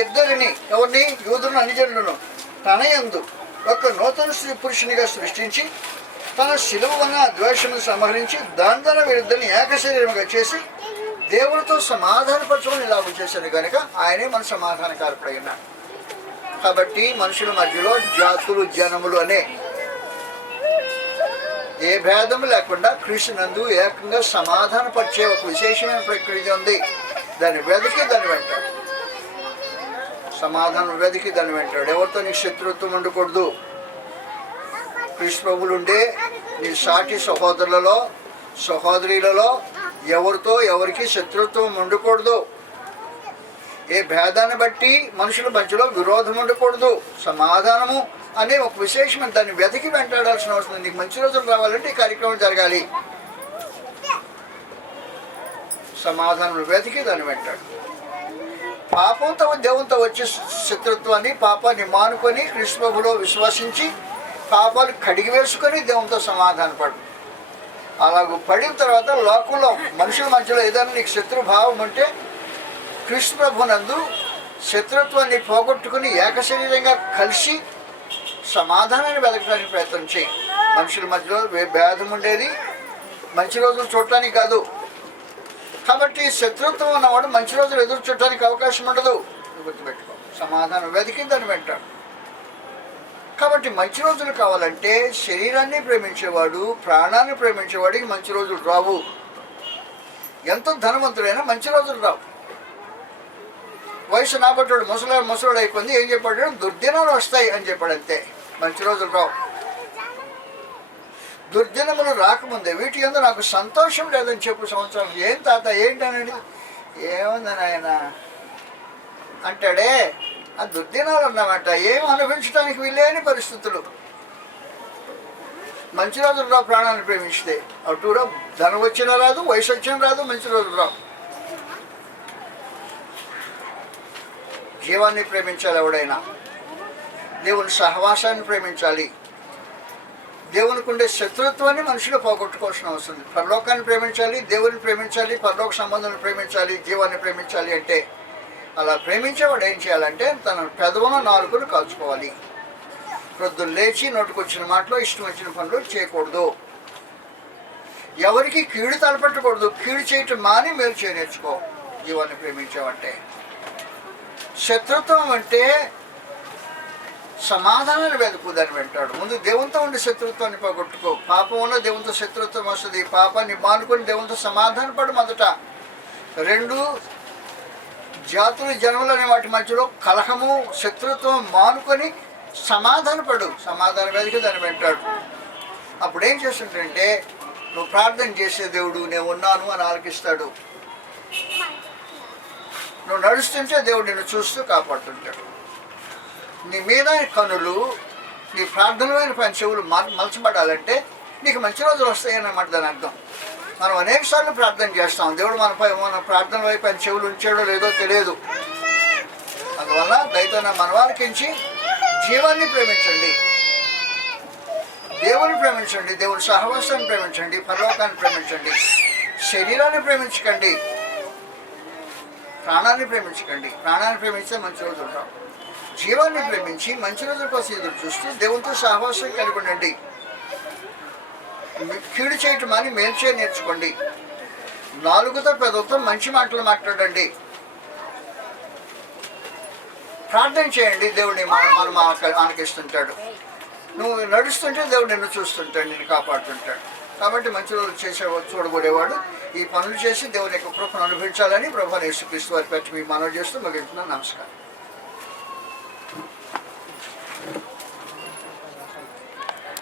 ఇద్దరిని, ఎవరిని? యూదులను అన్యజనులను తన యందు ఒక నూతన స్త్రీ పురుషునిగా సృష్టించి తన శిలువన ద్వేషమును సంహరించి దాని ద్వారా వీరిద్దరిని ఏకశరీరముగా చేసి దేవుడితో సమాధానపరచమని ఇలాగ చేశాడు కనుక ఆయనే మన సమాధానకారకుడై ఉన్నాడు. కాబట్టి మనుషుల మధ్యలో జాతులు జనములు అనే ఏ భేదము లేకుండా క్రీస్తునందు ఏకంగా సమాధానపరిచే ఒక విశేషమైన ప్రక్రియ ఉంది. దాన్ని వెతికి దాన్ని వెంటాడు. సమాధానం వెతికి దాన్ని వెంటాడు. ఎవరితో నీకు శత్రుత్వం ఉండకూడదు. క్రీస్తు ప్రభువులు ఉండే నీ సాటి సహోదరులలో సహోదరులలో ఎవరితో ఎవరికి శత్రుత్వం ఉండకూడదు. ఏ భేదాన్ని బట్టి మనుషుల మధ్యలో విరోధం ఉండకూడదు. సమాధానము అనే ఒక విశేషమైన దాన్ని వెతికి వెంటాడాల్సిన అవసరం. నీకు మంచి రోజులు రావాలంటే ఈ కార్యక్రమం జరగాలి. సమాధానం వెతికి దాన్ని వెంటాడు. పాపంతో దేవునితో వచ్చే శత్రుత్వాన్ని పాపాన్ని మానుకొని క్రీస్తు ప్రభువులో విశ్వసించి పాపాలు కడిగి వేసుకొని దేవునితో సమాధానపడు. అలాగూ పడిన తర్వాత లోకంలో మనుషుల మధ్యలో ఏదైనా నీకు శత్రుభావం ఉంటే క్రీస్తు ప్రభునందు శత్రుత్వాన్ని పోగొట్టుకుని ఏకశరీరంగా కలిసి సమాధానాన్ని వెతకడానికి ప్రయత్నం చేయి. మనుషుల మధ్యలో భేదం ఉండేది మంచి రోజులు చూడటానికి కాదు. కాబట్టి శత్రుత్వం ఉన్నవాడు మంచి రోజులు ఎదురు చూడటానికి అవకాశం ఉండదు. గుర్తుపెట్టుకో. సమాధానం వెతికి దాన్ని వెంటాడు. కాబట్టి మంచి రోజులు కావాలంటే శరీరాన్ని ప్రేమించేవాడు ప్రాణాన్ని ప్రేమించేవాడికి మంచి రోజులు రావు. ఎంతో ధనవంతుడైనా మంచి రోజులు రావు. వయసు నాబట్టాడు ముసలాడు అయిపోయింది. ఏం చెప్పాడు? దుర్దినాలు వస్తాయి అని చెప్పాడు. అంతే. మంచి రోజులు రావు. దుర్దినములు రాకముందే వీటి యందు నాకు సంతోషం లేదని చెప్పు సంవత్సరం. ఏం తాత ఏంటనండి? ఏముందని ఆయన అంటాడే. ఆ దుర్దినాలు అన్నమాట. ఏం అనుభవించడానికి వీలేని పరిస్థితులు. మంచి రోజులు రావు ప్రాణాన్ని ప్రేమిస్తే. అటురా ధనం వచ్చినా రాదు, వయసు వచ్చినా రాదు, మంచి రోజులు రావు. జీవాన్ని ప్రేమించాలి. ఎవడైనా దేవుని సహవాసాన్ని ప్రేమించాలి. దేవునికి ఉండే శత్రుత్వాన్ని మనుషులు పోగొట్టుకోవాల్సిన అవసరం ఉంది. పరలోకాన్ని ప్రేమించాలి, దేవుని ప్రేమించాలి, పరలోక సంబంధాన్ని ప్రేమించాలి, జీవాన్ని ప్రేమించాలి. అంటే అలా ప్రేమించేవాడు ఏం చేయాలంటే తన పెదవున నాలుగును కాల్చుకోవాలి. ప్రొద్దున లేచి నోటుకొచ్చిన మాటలో ఇష్టం వచ్చిన పనులు చేయకూడదు. ఎవరికి కీడు తలపెట్టకూడదు. కీడు చేయటం మాని మేలు చేయ నేర్చుకో. జీవాన్ని ప్రేమించావంటే. శత్రుత్వం అంటే సమాధానాన్ని వెతుకుదని వెంటాడు. ముందు దేవునితో ఉండే శత్రుత్వాన్ని పోగొట్టుకో. పాపం ఉన్న దేవునితో శత్రుత్వం వస్తుంది. పాపాన్ని మానుకొని దేవునితో సమాధానపడు మొదట. రెండు, జాతులు జనములు అనే వాటి మధ్యలో కలహము శత్రుత్వం మానుకొని సమాధానపడు. సమాధానం వెతికి దాన్ని వెంటాడు. అప్పుడు ఏం చేస్తుంటే నువ్వు ప్రార్థన చేసే దేవుడు నేను ఉన్నాను అని ఆలకిస్తాడు. నువ్వు నడుస్తుంటే దేవుడు నిన్ను చూస్తూ కాపాడుతుంటాడు. నీ మీద కనులు నీ ప్రార్థనమైన పని చెవులు మలచబడాలంటే నీకు మంచి రోజులు వస్తాయన్నమాట దాని అర్థం. మనం అనేక సార్లు ప్రార్థన చేస్తాం. దేవుడు మన ప్రార్థన వైపు పని చెవులు ఉంచాడో లేదో తెలియదు. అందువల్ల దయతో మనవాలకించి జీవాన్ని ప్రేమించండి, దేవుని ప్రేమించండి, దేవుని సహవాసాన్ని ప్రేమించండి, పరలోకాన్ని ప్రేమించండి. శరీరాన్ని ప్రేమించకండి, ప్రాణాన్ని ప్రేమించకండి. ప్రాణాన్ని ప్రేమిస్తే మంచి రోజులు రావు. జీవాన్ని ప్రేమించి మంచి రోజుల కోసం ఎదురు చూస్తూ దేవునితో సహవాసం కలిగి ఉండండి. కీడు చేయటం అని మేలు చేయ నేర్చుకోండి. నాలుగుతో పెదవుతో మంచి మాటలు మాట్లాడండి. ప్రార్థన చేయండి. దేవుడిని మనం ఆనకిస్తుంటాడు. నువ్వు నడుస్తుంటే దేవుడు నిన్ను చూస్తుంటాడు, నిన్ను కాపాడుతుంటాడు. కాబట్టి మంచి రోజులు చేసే చూడబోయేవాడు ఈ పనులు చేసి దేవుని యొక్క కృపను అనుభవించాలని ప్రభువైన యేసుక్రీస్తు వారి పట్టి మీ మనవి చేస్తూ ముగించుకున్నాను. నమస్కారం.